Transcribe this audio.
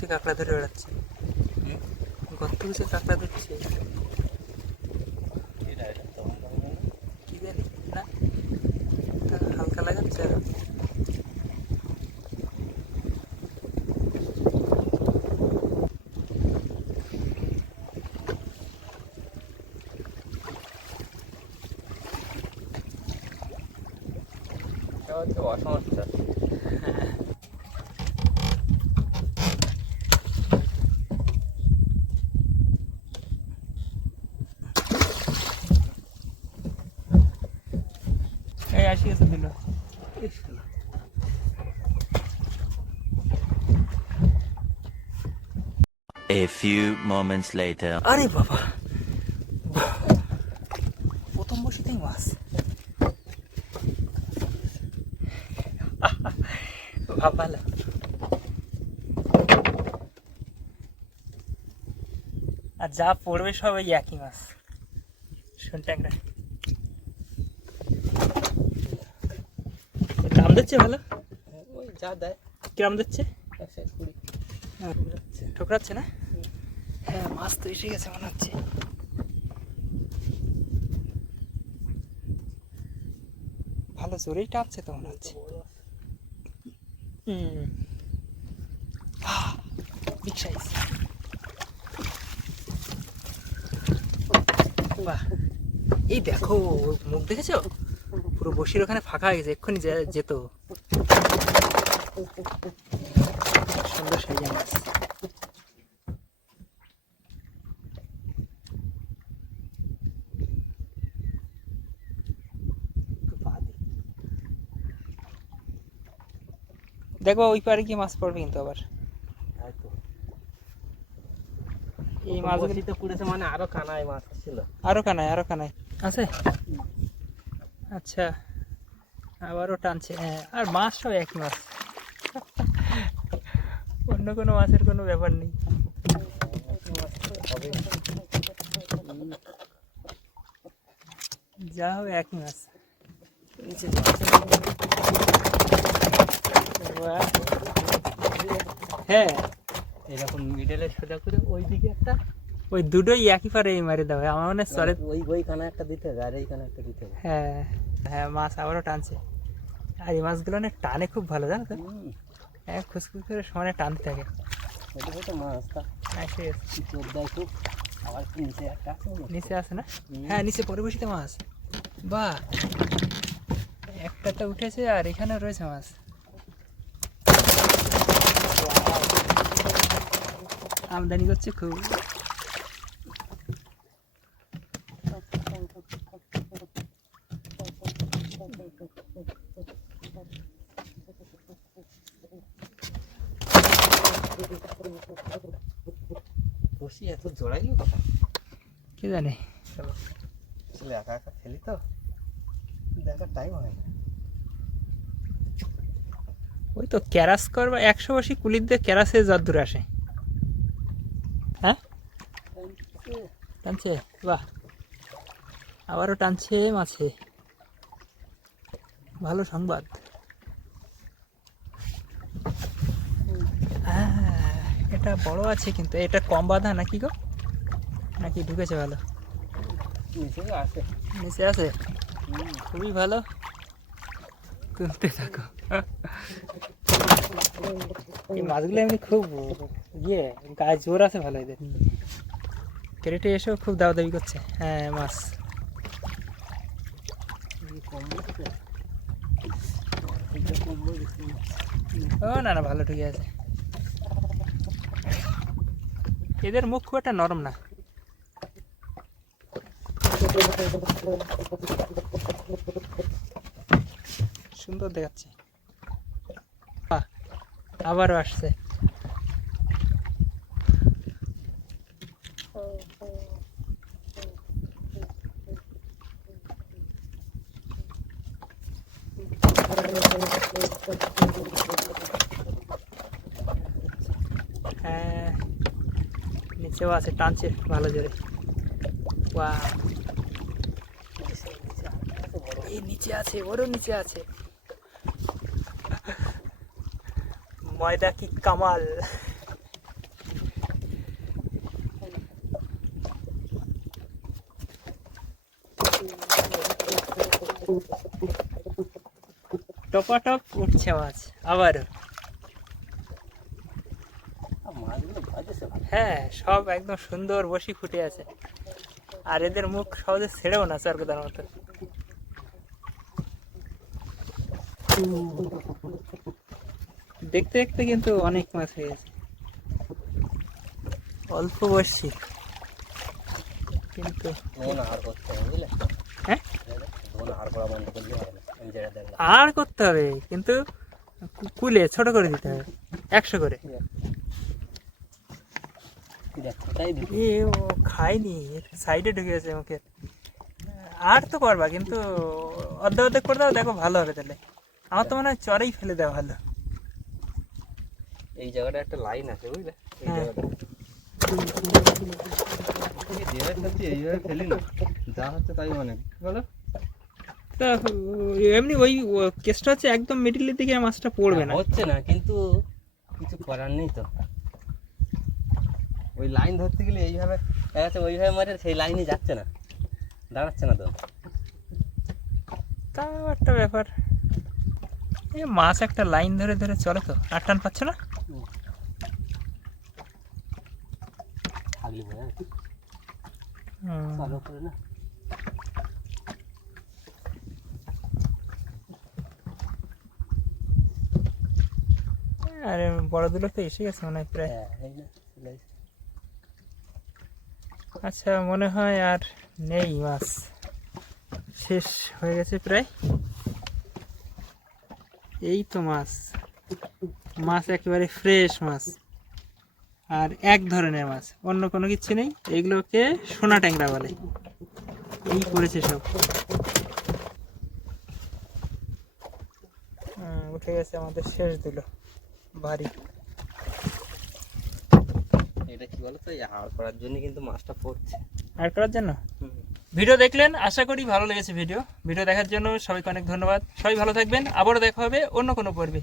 গুছে কাঁকড়া ধরে বেড়াচ্ছে। গর্ত গুছে কাঁকড়া ধরছে। কি জানি না। হালকা লাগাচ্ছে আর অসমস্যা এই A few moments later. আরে বাবা। প্রথম বসেতেই মাছ। ভাব ভালো আর যা পড়বে সব ওই একই মাছ। শুন ট্যাংরা দাম দিচ্ছে ভালো? ওই যা দেয়। কিরম দিচ্ছে? কুড়ি। ঠোকরাচ্ছে না? হ্যাঁ মাছ তো এসে গেছে মনে হচ্ছে। ভালো জোরেই টানছে তো মনে হচ্ছে। বাহ। এই দেখো, মুখ দেখেছ? পুরো বসির ওখানে ফাঁকা হয়ে গেছে, এক্ষুনি যেত। সুন্দর সাইজে মাছ দেখো ওই পারে কি মাছ পড়বে কিন্তু আবার। এই মাছগুলি তো পুড়েছে মানে আরও কানায় মাছ ছিল। আরও কানায় আরও কানায়। আছে? আচ্ছা আবারও টানছে। হ্যাঁ আর মাছ সব একই মাছ। অন্য কোনো মাছের কোনো ব্যাপার নেই। যা হবে একই মাছ। নিচে যাচ্ছে। বাহ। হ্যাঁ। এরকম মিডলে সোজা করে ওই দিকে একটা ওই দুটোই একই পারে মারে দেওয়া আমার মনে হয় চলে ওই ওই কানা একটা দিতে হবে আর এই কানা একটা দিতে হবে। হ্যাঁ। হ্যাঁ মাছ আবারও টানছে। আর এই মাছগুলো না টানে খুব ভালো জানো তো? হ্যাঁ খুসখুস করে সমানে টানতে থাকে। এটা তো মাছ তা। হ্যাঁ ঠিক দেয় খুব? আবার নিচে একটা আছে না? নিচে আছে না? হ্যাঁ নিচে পরিবেশিত মাছ। বাহ! একটা তো উঠেছে আর এখানে রয়েছে মাছ। আমদানি করছে খুব বসি এত জোড়াইলো কে জানে চলো আসলে একা একা খেলি তো দেখার টাইম হয় না ওই তো ক্যারাস করবা একশো বসি কুলির দিয়ে ক্যারাসে যদ্দূর আসে। হ্যাঁ? টানছে বাহ। আবারও টানছে মাছে। ভালো সংবাদ। হ্যাঁ, এটা বড় আছে কিন্তু এটা কম বাঁধা নাকি গো? নাকি ঢুকেছে ভালো? নিচে আছে। নিচে আছে? খুবই ভালো। তুলতে থাকো। এই মাছগুলো এমনি খুব ইয়ে গায়ে জোর আছে ভালো এদের। ক্রেটে এসেও খুব দাবি করছে। হ্যাঁ মাছ। ও, না না, ভালো ঠিকই আছে। এদের মুখ খুব একটা নরম না। সুন্দর দেখাচ্ছে। আবারও আসছে। হ্যাঁ নিচেও আছে, টানছে ভালো জোরে ওয়া এই নিচে আছে, ওরও নিচে আছে। ময়দা কি কামাল? টপাটপ উঠছে মাছ আবার হ্যাঁ সব একদম সুন্দর বসি ফুটে আছে। আর এদের মুখ সহজে ছেড়েও না চারকোদার মতো। দেখতে দেখতে কিন্তু অনেক মাছ হয়ে গেছে। অল্প বসছি কিন্তু আর করতে হবে বুঝলে? হ্যাঁ? আর করতে হবে কিন্তু কুলে ছোট করে দিতে হবে একশো করে। ও খায়নি সাইডে ঢুকে গেছে মুখে। আর তো করবা কিন্তু অর্ধেক অর্ধেক করে দাও দেখো ভালো হবে তাহলে। আমার তো মনে হয় চরেই ফেলে দেওয়া ভালো। এই জায়গাটা একটা লাইন আছে বুঝলে? এই হ্যাঁ। জায়গাটা। এই এইভাবে ফেলি না। যা হচ্ছে তাই মানে। বলো? তা এমনি ওই ও- কেসটা হচ্ছে একদম মিডিলের দিকে মাছটা পড়বে না। হচ্ছে না কিন্তু কিছু করার নেই তো। ওই লাইন ধরতে গেলে এইভাবে দেখা যাচ্ছে ওইভাবে মারে সেই লাইনে যাচ্ছে না। দাঁড়াচ্ছে না তো। তাও একটা ব্যাপার। এই মাছ একটা লাইন ধরে ধরে চলে তো আর টান পাচ্ছ না? থাকলে বোঝা। হুম। চালু করে না আরে বড় দুলো তো এসে গেছে মনে হয় প্রায়। আচ্ছা মনে হয় আর নেই মাছ শেষ হয়ে গেছে প্রায় এই তো মাছ মাছ একেবারে ফ্রেশ মাছ। আর এক ধরনের মাছ অন্য কোনো কিছু নেই। এগুলোকে সোনা ট্যাংরা বলে। এই করেছে সব। উঠে গেছে আমাদের শেষ দিল বাড়ি। এটা কি বলতো? এই হাড় করার জন্য কিন্তু মাছটা পড়ছে। আর করার জন্য? ভিডিও দেখলেন আশা করি ভালো লেগেছে ভিডিও। ভিডিও দেখার জন্য সবাইকে অনেক ধন্যবাদ। সবাই ভালো থাকবেন। আবারও দেখা হবে অন্য কোনো পর্বে।